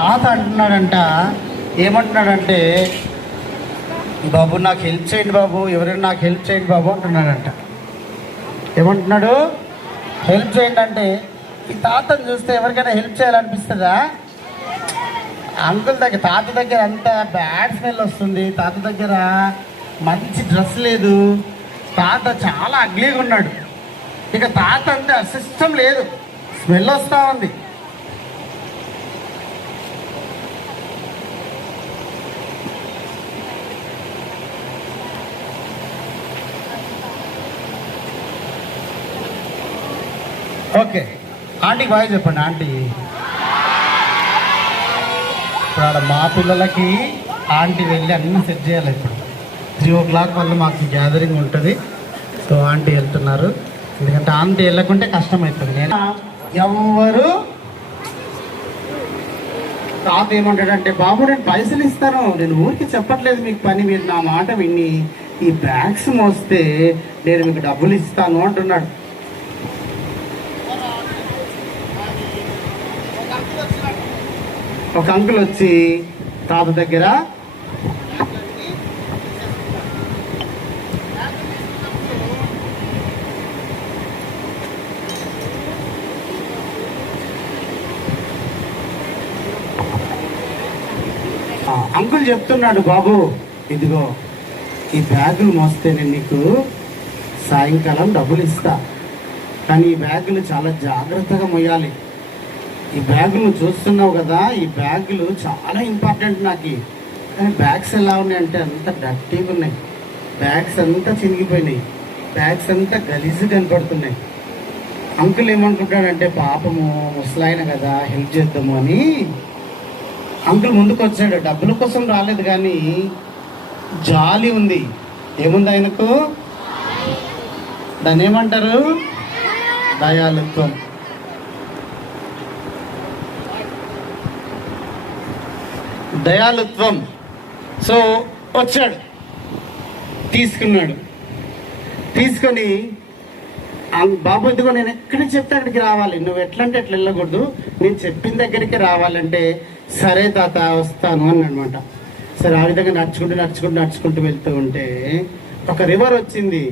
తాత అంటున్నాడంట, ఏమంటున్నాడంటే, బాబు నాకు హెల్ప్ చేయండి బాబు, ఎవరైనా నాకు హెల్ప్ చేయండి బాబు అంటున్నాడంట. ఏమంటున్నాడు? హెల్ప్ చేయండి అంటే, ఈ తాతను చూస్తే ఎవరికైనా హెల్ప్ చేయాలనిపిస్తుందా? అంకుల్ దగ్గర, తాత దగ్గర అంతా బ్యాడ్ స్మెల్ వస్తుంది, తాత దగ్గర మంచి డ్రెస్ లేదు, తాత చాలా అగ్లీగా ఉన్నాడు. ఇక తాత అంతే అసిస్టం లేదు, స్మెల్ వస్తూ ఉంది. ఓకే, ఆంటీకి బాయ్ చెప్పండి. ఆంటీ ఇప్పుడు ఆడ మా పిల్లలకి ఆంటీ వెళ్ళి అన్నీ సెట్ చేయాలి. ఇప్పుడు 3 o'clock వల్ల మాకు గ్యాదరింగ్ ఉంటుంది. సో ఆంటీ వెళ్తున్నారు, ఎందుకంటే ఆంటీ వెళ్ళకుంటే కష్టమవుతుంది. నేను ఎవరు తాత ఏమంటాడంటే, బాబు నేను పైసలు ఇస్తాను, నేను ఊరికి చెప్పట్లేదు మీకు పని, మీరు నా మాట విని ఈ బ్యాగ్స్ మోస్తే నేను మీకు డబ్బులు ఇస్తాను అంటున్నాడు. ఒక అంకుల్ వచ్చి తాత దగ్గర అంకుల్ చెప్తున్నాడు, బాబు ఇదిగో ఈ బ్యాగులు మోస్తే నేను నీకు సాయంకాలం డబ్బులు ఇస్తా, కానీ ఈ బ్యాగులు చాలా జాగ్రత్తగా మొయ్యాలి. ఈ బ్యాగులు చూస్తున్నావు కదా, ఈ బ్యాగులు చాలా ఇంపార్టెంట్ నాకు. కానీ బ్యాగ్స్ ఎలా ఉన్నాయంటే అంత డర్టీగా ఉన్నాయి, బ్యాగ్స్ అంతా చినిగిపోయినాయి, బ్యాగ్స్ అంతా గలీజు కనపడుతున్నాయి. అంకుల్ ఏమనుకుంటాడంటే, పాపము ముసలాయన కదా హెల్ప్ చేద్దాము అని అంకుల్ ముందుకు వచ్చాడు. డబ్బుల కోసం రాలేదు, కానీ జాలి ఉంది. ఏముంది ఆయనకు? దాన్ని ఏమంటారు? దయాళుత్వం. దయాళుత్వం. సో వచ్చాడు, తీసుకున్నాడు. తీసుకొని, బాబు ఇదిగో నేను ఎక్కడికి చెప్తే అక్కడికి రావాలి, నువ్వు ఎట్లా అంటే ఎట్లా వెళ్ళకూడదు, నేను చెప్పిన దగ్గరికి రావాలంటే సరే తాత వస్తాను అని అనమాట. సరే ఆ విధంగా నడుచుకుంటూ నడుచుకుంటూ నడుచుకుంటూ వెళ్తూ ఉంటే ఒక రివర్ వచ్చింది.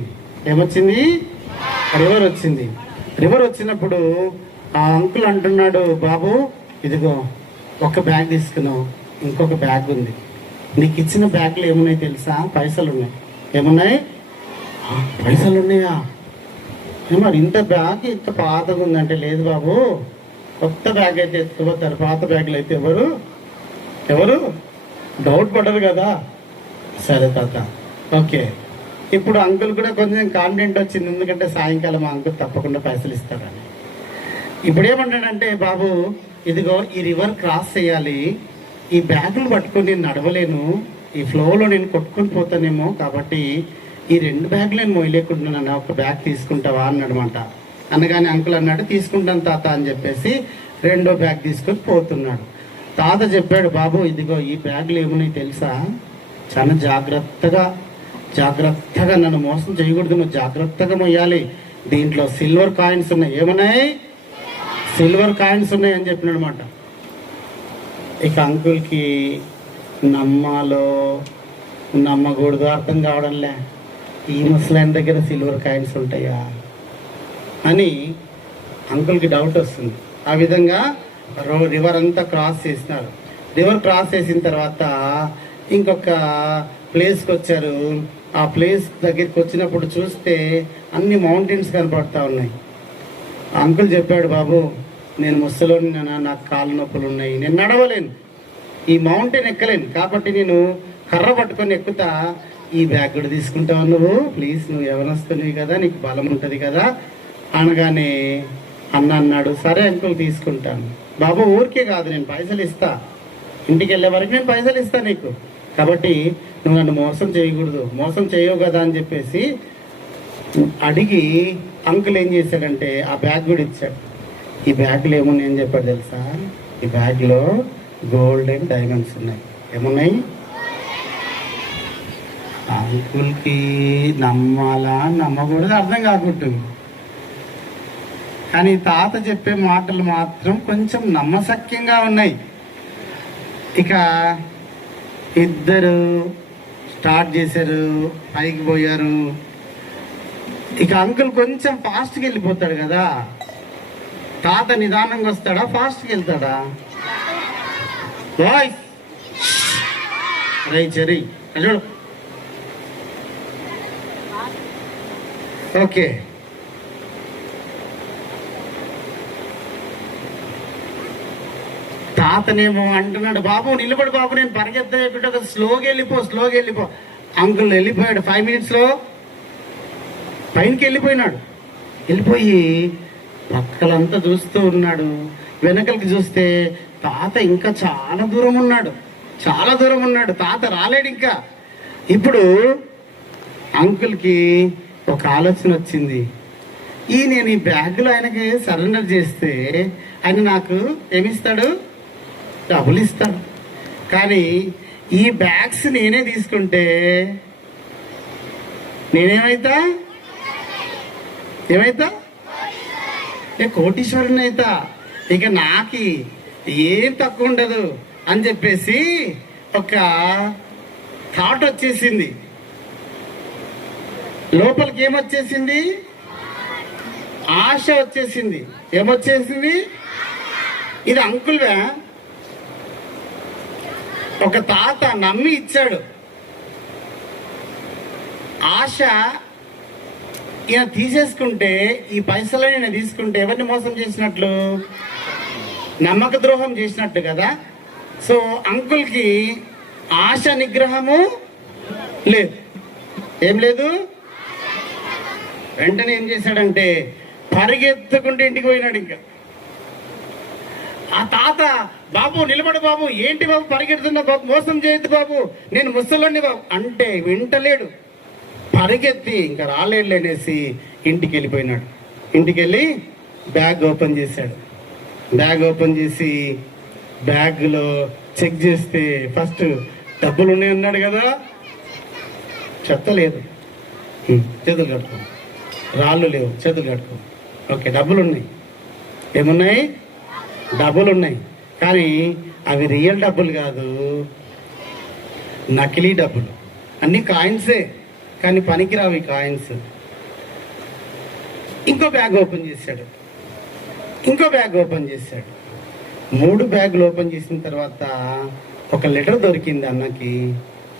ఏమొచ్చింది? రివర్ వచ్చింది. రివర్ వచ్చినప్పుడు ఆ అంకుల్ అంటున్నాడు, బాబు ఇదిగో ఒక బ్యాగ్ తీసుకున్నావు, ఇంకొక బ్యాగ్ ఉంది, నీకు ఇచ్చిన బ్యాగ్లో ఏమున్నాయి తెలుసా? పైసలు ఉన్నాయి. ఏమున్నాయి? పైసలు ఉన్నాయా? మరి ఇంత బ్యాగ్ ఇంత పాతగా ఉందంటే, లేదు బాబు కొత్త బ్యాగ్ అయితే ఎత్తుకుపోతారు, పాత బ్యాగులు అయితే ఎవరు డౌట్ పడరు కదా. సరే తాత ఓకే. ఇప్పుడు అంకుల్ కూడా కొంచెం కాన్ఫిడెంట్ వచ్చింది, ఎందుకంటే సాయంకాలం మా అంకుల్ తప్పకుండా పైసలు ఇస్తారని. ఇప్పుడు ఏమంటాడంటే, బాబు ఇదిగో ఈ రివర్ క్రాస్ చేయాలి, ఈ బ్యాగులు పట్టుకొని నేను నడవలేను, ఈ ఫ్లోలో నేను కొట్టుకొని పోతానేమో, కాబట్టి ఈ 2 బ్యాగులు నేను మోయలేకుంటున్నాను, ఒక బ్యాగ్ తీసుకుంటావా అన్నాడనమాట. అనగానే అంకుల్ అన్నాడు, తీసుకుంటాను తాత అని చెప్పేసి 2వ బ్యాగ్ తీసుకొని పోతున్నాడు. తాత చెప్పాడు, బాబు ఇదిగో ఈ బ్యాగులు ఏమున్నాయి తెలుసా? చాలా జాగ్రత్తగా నన్ను మోసం చేయకూడదు, నువ్వు జాగ్రత్తగా మొయ్యాలి, దీంట్లో సిల్వర్ కాయిన్స్ ఉన్నాయి. ఏమున్నాయి? సిల్వర్ కాయిన్స్ ఉన్నాయి అని చెప్పినాడు అనమాట. ఇక అంకుల్కి నమ్మాలో నమ్మకూడదు అర్థం కావడంలే, ఈ ముసలాయన దగ్గర సిల్వర్ కాయిన్స్ ఉంటాయా అని అంకుల్కి డౌట్ వస్తుంది. ఆ విధంగా రివర్ అంతా క్రాస్ చేసినారు. రివర్ క్రాస్ చేసిన తర్వాత ఇంకొక ప్లేస్కి వచ్చారు. ఆ ప్లేస్ దగ్గరికి వచ్చినప్పుడు చూస్తే అన్ని మౌంటైన్స్ కనపడతా ఉన్నాయి. అంకుల్ చెప్పాడు, బాబు నేను ముసలోని, నాకు కాళ్ళ నొప్పులు ఉన్నాయి, నేను నడవలేను, ఈ మౌంటైన్ ఎక్కలేను, కాబట్టి నేను కర్ర పట్టుకొని ఎక్కుతా, ఈ బ్యాగ్ కూడా తీసుకుంటావు నువ్వు ప్లీజ్, నువ్వు ఎవరొస్తున్నావు కదా, నీకు బలం ఉంటుంది కదా అనగానే అన్నాడు, సరే అంకుల్ తీసుకుంటాను. బాబు ఊరికే కాదు, నేను పైసలు ఇస్తా, ఇంటికి వెళ్ళే వరకు నేను పైసలు ఇస్తా నీకు, కాబట్టి నువ్వు నన్ను మోసం చేయకూడదు, మోసం చేయవు కదా అని చెప్పేసి అడిగి అంకుల్ ఏం చేశాడంటే ఆ బ్యాగ్ కూడా ఇచ్చాడు. ఈ బ్యాగ్లో ఏమున్నాయని చెప్పాడు తెలుసా? ఈ బ్యాగ్లో గోల్డ్ అండ్ డైమండ్స్ ఉన్నాయి. ఏమున్నాయి? అంకుల్కి నమ్మాలా నమ్మకూడదు అర్థం కాకుంటుంది, కానీ తాత చెప్పే మాటలు మాత్రం కొంచెం నమ్మశక్యంగా ఉన్నాయి. ఇక ఇద్దరు స్టార్ట్ చేశారు, పైకి పోయారు. ఇక అంకుల్ కొంచెం ఫాస్ట్గా వెళ్ళిపోతాడు కదా, తాత నిదానంగా వస్తాడా ఫాస్ట్గా వెళ్తాడా? వాయిస్ రై చెరి చూడు. ఓకే, తాతనేమో అంటున్నాడు, బాబు నిలబడు బాబు, నేను పరిగెత్తకుండా స్లోగా వెళ్ళిపో. అంకుల్ వెళ్ళిపోయాడు 5 minutesలో పైనకి వెళ్ళిపోయి పక్కలంతా చూస్తూ ఉన్నాడు. వెనకలకి చూస్తే తాత ఇంకా చాలా దూరం ఉన్నాడు. తాత రాలేడు ఇంకా. ఇప్పుడు అంకుల్కి ఒక ఆలోచన వచ్చింది. నేను ఈ బ్యాగ్లో ఆయనకి సరెండర్ చేస్తే ఆయన నాకు ఏమిస్తాడు? డబ్బులు ఇస్తాడు. కానీ ఈ బ్యాగ్స్ నేనే తీసుకుంటే నేనేమైతా? కోటీశ్వరుని అయితా. ఇక నాకి ఏం తక్కువ ఉండదు అని చెప్పేసి ఒక థాట్ వచ్చేసింది లోపలికి. ఏమొచ్చేసింది? ఆశ వచ్చేసింది. ఏమొచ్చేసింది? ఇది అంకుల్వే, ఒక తాత నమ్మి ఇచ్చాడు. ఆశ ఈయన తీసేసుకుంటే, ఈ పైసలని ఈయన తీసుకుంటే ఎవరిని మోసం చేసినట్లు? నమ్మక ద్రోహం చేసినట్టు కదా. సో అంకుల్కి ఆశ నిగ్రహము లేదు. ఏం లేదు. వెంటనే ఏం చేశాడంటే పరిగెత్తుకుంటే ఇంటికి పోయినాడు. ఇంకా ఆ తాత, బాబు నిలబడు బాబు, ఏంటి బాబు పరిగెడుతున్నా బాబు, మోసం చేయొద్దు బాబు, నేను ముసలోని బాబు అంటే వింటలేడు. పరిగెత్తి ఇంకా రాలేడు అనేసి ఇంటికి వెళ్ళిపోయినాడు. ఇంటికి వెళ్ళి బ్యాగ్ ఓపెన్ చేశాడు. బ్యాగ్ ఓపెన్ చేసి బ్యాగ్లో చెక్ చేస్తే ఫస్ట్ డబ్బులు ఉన్నాయి అన్నాడు కదా. చెత్త లేదు, చేతులు కట్టుకో. రాళ్ళు లేవు, చేతులు కట్టుకో. ఓకే, డబ్బులు ఉన్నాయి. ఏమున్నాయి? డబ్బులు ఉన్నాయి. కానీ అవి రియల్ డబ్బులు కాదు, నకిలీ డబ్బులు. అన్ని కాయిన్సే, కానీ పనికిరావు ఈ కాయిన్స్. ఇంకో బ్యాగ్ ఓపెన్ చేశాడు. 3 బ్యాగులు ఓపెన్ చేసిన తర్వాత ఒక లెటర్ దొరికింది అన్నకి.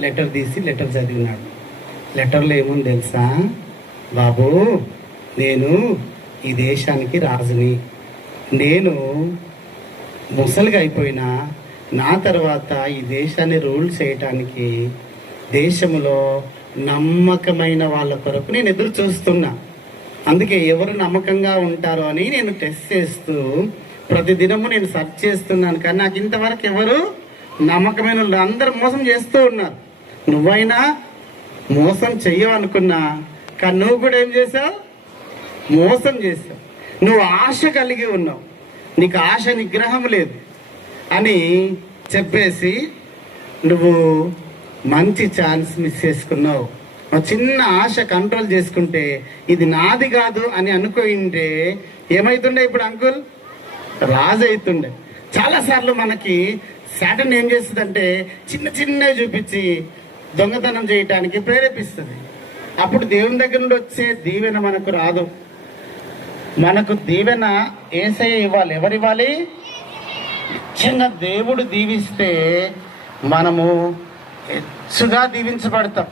లెటర్ తీసి లెటర్ చదివినాడు. లెటర్లో ఏముంది తెలుసా? బాబు, నేను ఈ దేశానికి రాజుని. నేను ముసలిగా అయిపోయినా నా తర్వాత ఈ దేశాన్ని రూల్ చేయటానికి దేశంలో నమ్మకమైన వాళ్ళ కొరకు నేను ఎదురు చూస్తున్నా. అందుకే ఎవరు నమ్మకంగా ఉంటారో అని నేను టెస్ట్ చేస్తూ ప్రతిదినము నేను సెర్చ్ చేస్తున్నాను. కానీ నాకు ఇంతవరకు ఎవరు నమ్మకమైన వాళ్ళు, అందరూ మోసం చేస్తూ ఉన్నారు. నువ్వైనా మోసం చెయ్యవనుకున్నా, కానీ నువ్వు కూడా ఏం చేసావు? మోసం చేసావు. నువ్వు ఆశ కలిగి ఉన్నావు, నీకు ఆశ నిగ్రహం లేదు అని చెప్పేసి నువ్వు మంచి ఛాన్స్ మిస్ చేసుకున్నావు. చిన్న ఆశ కంట్రోల్ చేసుకుంటే ఇది నాది కాదు అని అనుకుంటే ఏమైతుండే? ఇప్పుడు అంకుల్ రాజు అవుతుండే. చాలాసార్లు మనకి శాటన్ ఏం చేస్తుందంటే చిన్నవి చూపించి దొంగతనం చేయటానికి ప్రేరేపిస్తుంది. అప్పుడు దేవుని దగ్గర నుండి వచ్చే దీవెన మనకు రాదు. మనకు దీవెన యేసయ్య ఇవ్వాలి. ఎవరివ్వాలి? నిజంగా దేవుడు దీవిస్తే మనము హెచ్చుగా దీవించబడతాం.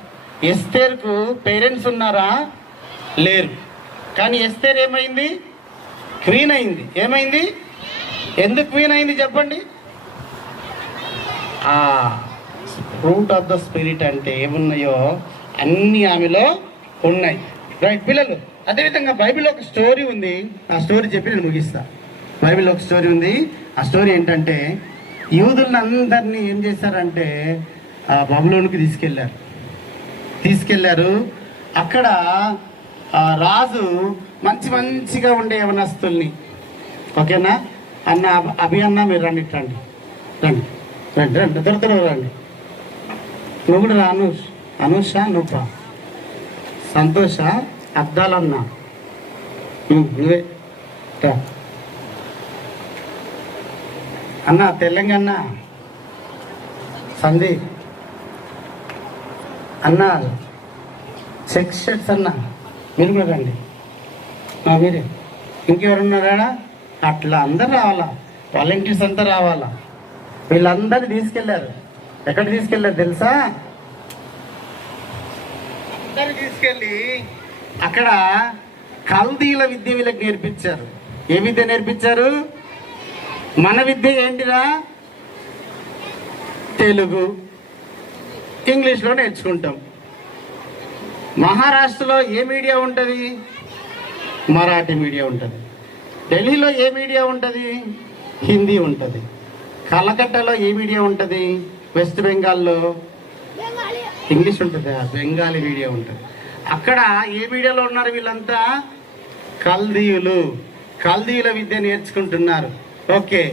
ఎస్తేర్కు పేరెంట్స్ ఉన్నారా? లేరు. కానీ ఎస్తేర్ ఏమైంది? క్వీన్ అయింది. ఏమైంది? ఎందుకు క్వీన్ అయింది చెప్పండి? ఫ్రూట్ ఆఫ్ ద స్పిరిట్ అంటే ఏమున్నాయో అన్నీ ఆమెలో ఉన్నాయి. రైట్ పిల్లలు, అదేవిధంగా బైబిల్లో ఒక స్టోరీ ఉంది. ఆ స్టోరీ చెప్పి నేను ముగిస్తా. బైబిల్లో ఒక స్టోరీ ఉంది. ఆ స్టోరీ ఏంటంటే యూదులను అందరినీ ఏం చేశారంటే బబులోనికి తీసుకెళ్లారు. అక్కడ రాజు మంచిగా ఉండే యవనస్తుల్ని, ఓకేనా అన్న, అభి అన్న మీరు రండి రండి రండి. నువ్వు కూడా రా. అనూష నువ్వు, సంతోష, అద్దాలన్నా నువ్వే అన్న, తెలంగాణ సందీప్ అన్న, చెక్ షర్ట్స్ అన్న, మీరు కూడా రండి. మీరే ఇంకెవరున్నారా? అట్లా అందరు రావాలా, వాలంటీర్స్ అంతా రావాలా. వీళ్ళందరినీ తీసుకెళ్లారు. ఎక్కడ తీసుకెళ్లారు తెలుసా? అందరు తీసుకెళ్ళి అక్కడ కల్దీల విద్య వీళ్ళకి నేర్పించారు. ఏ విద్య నేర్పించారు? మన విద్య ఏంటిరా? తెలుగు, ఇంగ్లీష్లో నేర్చుకుంటాం. మహారాష్ట్రలో ఏ మీడియా ఉంటుంది? మరాఠీ మీడియా ఉంటుంది. ఢిల్లీలో ఏ మీడియా ఉంటుంది? హిందీ ఉంటుంది. కలకట్టాలో ఏ మీడియా ఉంటుంది? వెస్ట్ బెంగాల్లో ఇంగ్లీష్ ఉంటుంది, బెంగాలీ మీడియా ఉంటుంది. అక్కడ ఏ మీడియాలో ఉన్నారు వీళ్ళంతా? కల్దీయులు, కల్దీయుల విద్య నేర్చుకుంటున్నారు. ఓకే,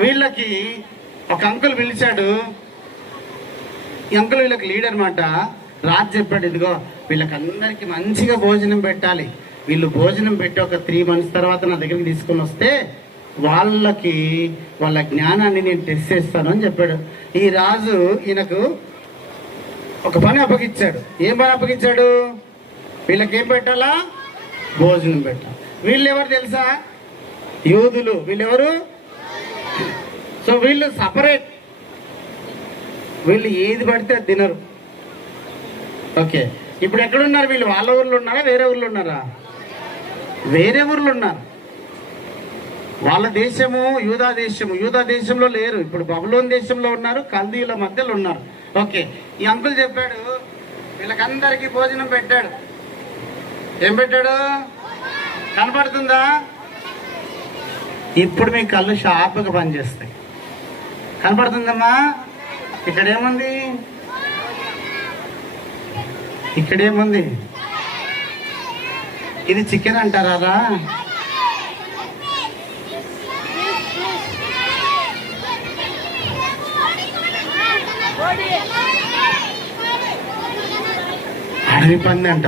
వీళ్ళకి ఒక అంకుల్ పిలిచాడు. ఈ అంకుల్ వీళ్ళకి లీడర్ అనమాట. రాజు చెప్పాడు, ఇదిగో వీళ్ళకందరికీ మంచిగా భోజనం పెట్టాలి. వీళ్ళు భోజనం పెట్టి ఒక 3 months తర్వాత నా దగ్గరికి తీసుకొని వస్తే వాళ్ళకి వాళ్ళ జ్ఞానాన్ని నేను టెస్ట్ చేస్తాను అని చెప్పాడు. ఈ రాజు ఈయనకు ఒక పని అప్పగించాడు. ఏం పని అప్పగించాడు? వీళ్ళకి ఏం పెట్టాలా? భోజనం పెట్టాలి. వీళ్ళు ఎవరు తెలుసా? యూదులు. వీళ్ళెవరు? సో వీళ్ళు సపరేట్. వీళ్ళు ఏది పడితే అది తినరు. ఓకే, ఇప్పుడు ఎక్కడున్నారు వీళ్ళు? వాళ్ళ ఊర్లో ఉన్నారా? వేరే ఊర్లో ఉన్నారా? వేరే ఊర్లో ఉన్నారు. వాళ్ళ దేశము యూదా దేశము. యూదా దేశంలో లేరు, ఇప్పుడు బబులోన్ దేశంలో ఉన్నారు, కల్దీయుల మధ్యలో ఉన్నారు. ఓకే, ఈ అంకుల్ చెప్పాడు వీళ్ళకందరికీ భోజనం పెట్టాడు. ఏం పెట్టాడు? కనపడుతుందా? ఇప్పుడు మీ కళ్ళు షార్ప్గా పనిచేస్తాయి. కనపడుతుందమ్మా? ఇక్కడేముంది? ఇక్కడేముంది? ఇది చికెన్ అంటారా? అడవి పంది అంట.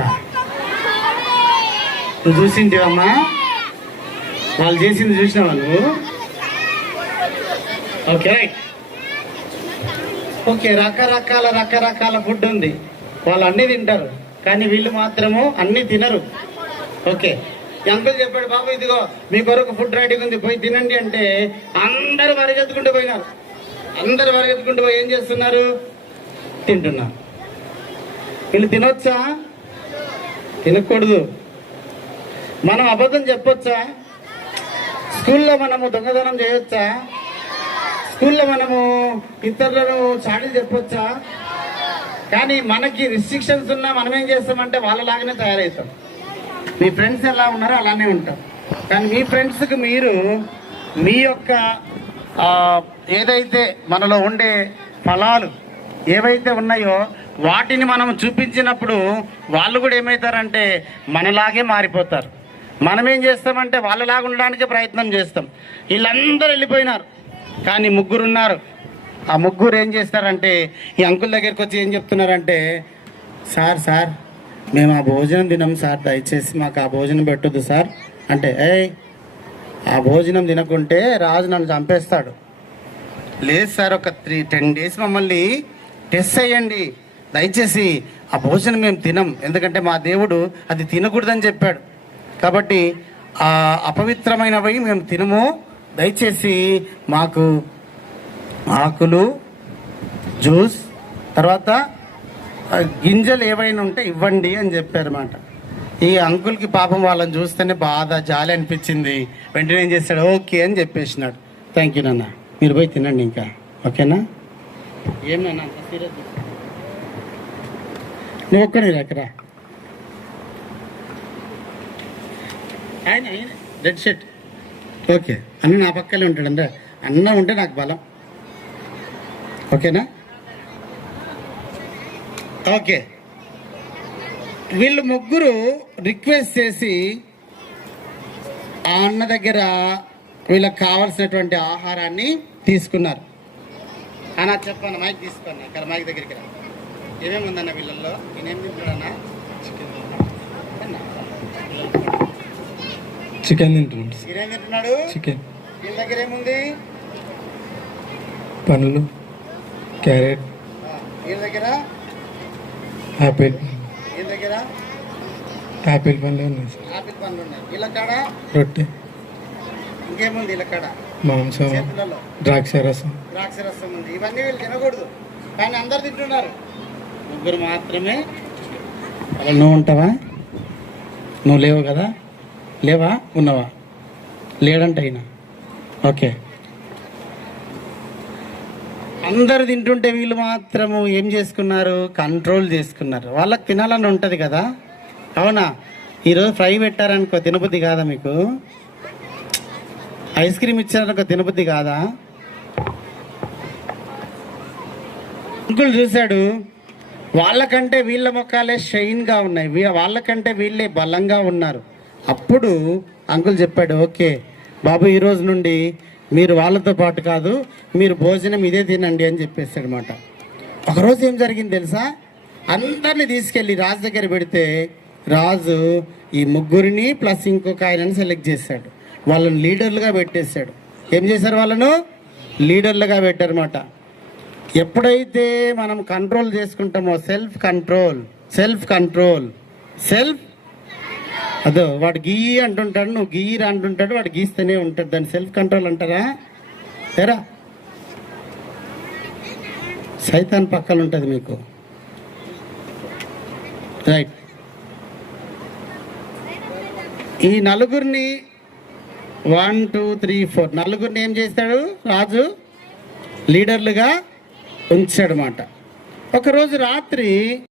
నువ్వు చూసింటివమ్మా? వాళ్ళు చేసింది చూసినావా నువ్వు? Okay, right. ఓకే, రకరకాల ఫుడ్ ఉంది. వాళ్ళు అన్నీ తింటారు, కానీ వీళ్ళు మాత్రము అన్నీ తినరు. ఓకే, ఈ అంకుల్ చెప్పాడు, బాబు ఇదిగో మీ కొరకు ఫుడ్ రెడీగా ఉంది, పోయి తినండి అంటే అందరూ పరిగెత్తుకుంటూ పోయినారు. అందరూ పరిగెత్తుకుంటూ పోయి ఏం చేస్తున్నారు? తింటున్నారు. వీళ్ళు తినొచ్చా? తినకూడదు. మనం అబద్ధం చెప్పొచ్చా? స్కూల్లో మనము దొంగతనం చేయొచ్చా? స్కూల్లో మనము ఇతరులను చాడీలు చెప్పొచ్చా? కానీ మనకి రిస్ట్రిక్షన్స్ ఉన్నా మనం ఏం చేస్తామంటే వాళ్ళలాగానే తయారవుతాం. మీ ఫ్రెండ్స్ ఎలా ఉన్నారో అలానే ఉంటాం. కానీ మీ ఫ్రెండ్స్కి మీరు మీ యొక్క ఏదైతే మనలో ఉండే ఫలాలు ఏవైతే ఉన్నాయో వాటిని మనం చూపించినప్పుడు వాళ్ళు కూడా ఏమవుతారంటే మనలాగే మారిపోతారు. మనం ఏం చేస్తామంటే వాళ్ళలాగా ఉండడానికి ప్రయత్నం చేస్తాం. వీళ్ళందరూ వెళ్ళిపోయినారు, కానీ 3 ఉన్నారు. ఆ 3 ఏం చేస్తారంటే ఈ అంకుల్ దగ్గరికి వచ్చి ఏం చెప్తున్నారంటే, సార్ మేము ఆ భోజనం తినం సార్, దయచేసి మాకు ఆ భోజనం పెట్టొద్దు సార్ అంటే, ఆ భోజనం తినకుంటే రాజు నన్ను చంపేస్తాడు. లేదు సార్, ఒక 10 days మమ్మల్ని టెస్ట్ చేయండి, దయచేసి ఆ భోజనం మేము తినం, ఎందుకంటే మా దేవుడు అది తినకూడదని చెప్పాడు. కాబట్టి ఆ అపవిత్రమైనవి మేము తినము, దయచేసి మాకు ఆకులు, జ్యూస్, తర్వాత గింజలు ఏవైనా ఉంటే ఇవ్వండి అని చెప్పారన్నమాట. ఈ అంకుల్కి పాపం వాళ్ళని చూస్తేనే బాధ, జాలి అనిపించింది. వెంటనే ఏం చేస్తాడు? ఓకే అని చెప్పేసినాడు. థ్యాంక్ యూ నాన్న, మీరు పోయి తినండి ఇంకా, ఓకేనా? ఏమన్నా అంత సీరియస్ నువ్వు ఒక్కడే రాకరా. ఆయన రెడ్ షర్ట్, ఓకే, అన్న నా పక్కనే ఉంటాడు. అంటే అన్న ఉంటే నాకు బలం, ఓకేనా? ఓకే, వీళ్ళు 3 రిక్వెస్ట్ చేసి ఆ అన్న దగ్గర వీళ్ళకి కావాల్సినటువంటి ఆహారాన్ని తీసుకున్నారు. అన్నా చెప్పాను, మైక్ తీసుకున్నా, ఇక్కడ మైక్ దగ్గరికి రా. ఏమేమి ఉందన్న వీళ్ళల్లో? నేనేం తింటాడన్నా? చికెన్ తింటున్నాడు. మీరేం తింటున్నాడు? చికెన్. వీళ్ళ దగ్గర ఏముంది? పండ్లు, క్యారెట్, వీళ్ళ దగ్గర ఆపిల్ వీళ్ళ దగ్గర ఆపిల్ పండ్లు ఉన్నాయి సార్. ఆపిల్ పండ్లు ఉన్నాయి. వీళ్ళ కాడ రొట్టె, ఇంకేముంది? వీళ్ళ కాడ మాంసం, చేతులలో ద్రాక్ష రసం. ద్రాక్ష రసం ఉంది. ఇవన్నీ వీళ్ళు తినకూడదు, కానీ అందరు తింటున్నారు. ముగ్గురు మాత్రమే. అలా నువ్వు ఉంటావా? నువ్వు లేవు కదా? లేవా? ఉన్నావా? లేడంట అయినా. ఓకే, అందరు తింటుంటే వీళ్ళు మాత్రము ఏం చేసుకున్నారు? కంట్రోల్ చేసుకున్నారు. వాళ్ళకి తినాలని ఉంటుంది కదా, అవునా? ఈరోజు ఫ్రై పెట్టారనుకో తినబుద్ధి కాదా? మీకు ఐస్ క్రీమ్ ఇచ్చారనుకో తినబుద్ధి కాదా? అంకుల్ చూశాడు, వాళ్ళకంటే వీళ్ళ మొక్కలే షైన్గా ఉన్నాయి, వాళ్ళకంటే వీళ్ళే బలంగా ఉన్నారు. అప్పుడు అంకుల్ చెప్పాడు, ఓకే బాబు, ఈరోజు నుండి మీరు వాళ్ళతో పాటు కాదు, మీరు భోజనం ఇదే తినండి అని చెప్పేస్తాడు అనమాట. ఒకరోజు ఏం జరిగింది తెలుసా? అందరిని తీసుకెళ్ళి రాజు దగ్గర పెడితే రాజు ఈ ముగ్గురిని ప్లస్ ఇంకొక ఆయనని సెలెక్ట్ చేశాడు. వాళ్ళని లీడర్లుగా పెట్టేశాడు. ఏం చేశారు? వాళ్ళను లీడర్లుగా పెట్టారన్నమాట. ఎప్పుడైతే మనం కంట్రోల్ చేసుకుంటామో, self control, self control, self అదో వాడు గీ అంటుంటాడు, నువ్వు గీరా అంటుంటాడు, వాడు గీస్తూనే ఉంటాడు. దాన్ని సెల్ఫ్ కంట్రోల్ అంటారా? సరే, సైతాన్ పక్కన ఉంటుంది మీకు. రైట్. ఈ నలుగురిని 1 2 3 4 నలుగురిని ఏం చేస్తాడు? రాజు లీడర్లుగా ఉంచాడు అన్నమాట. ఒకరోజు రాత్రి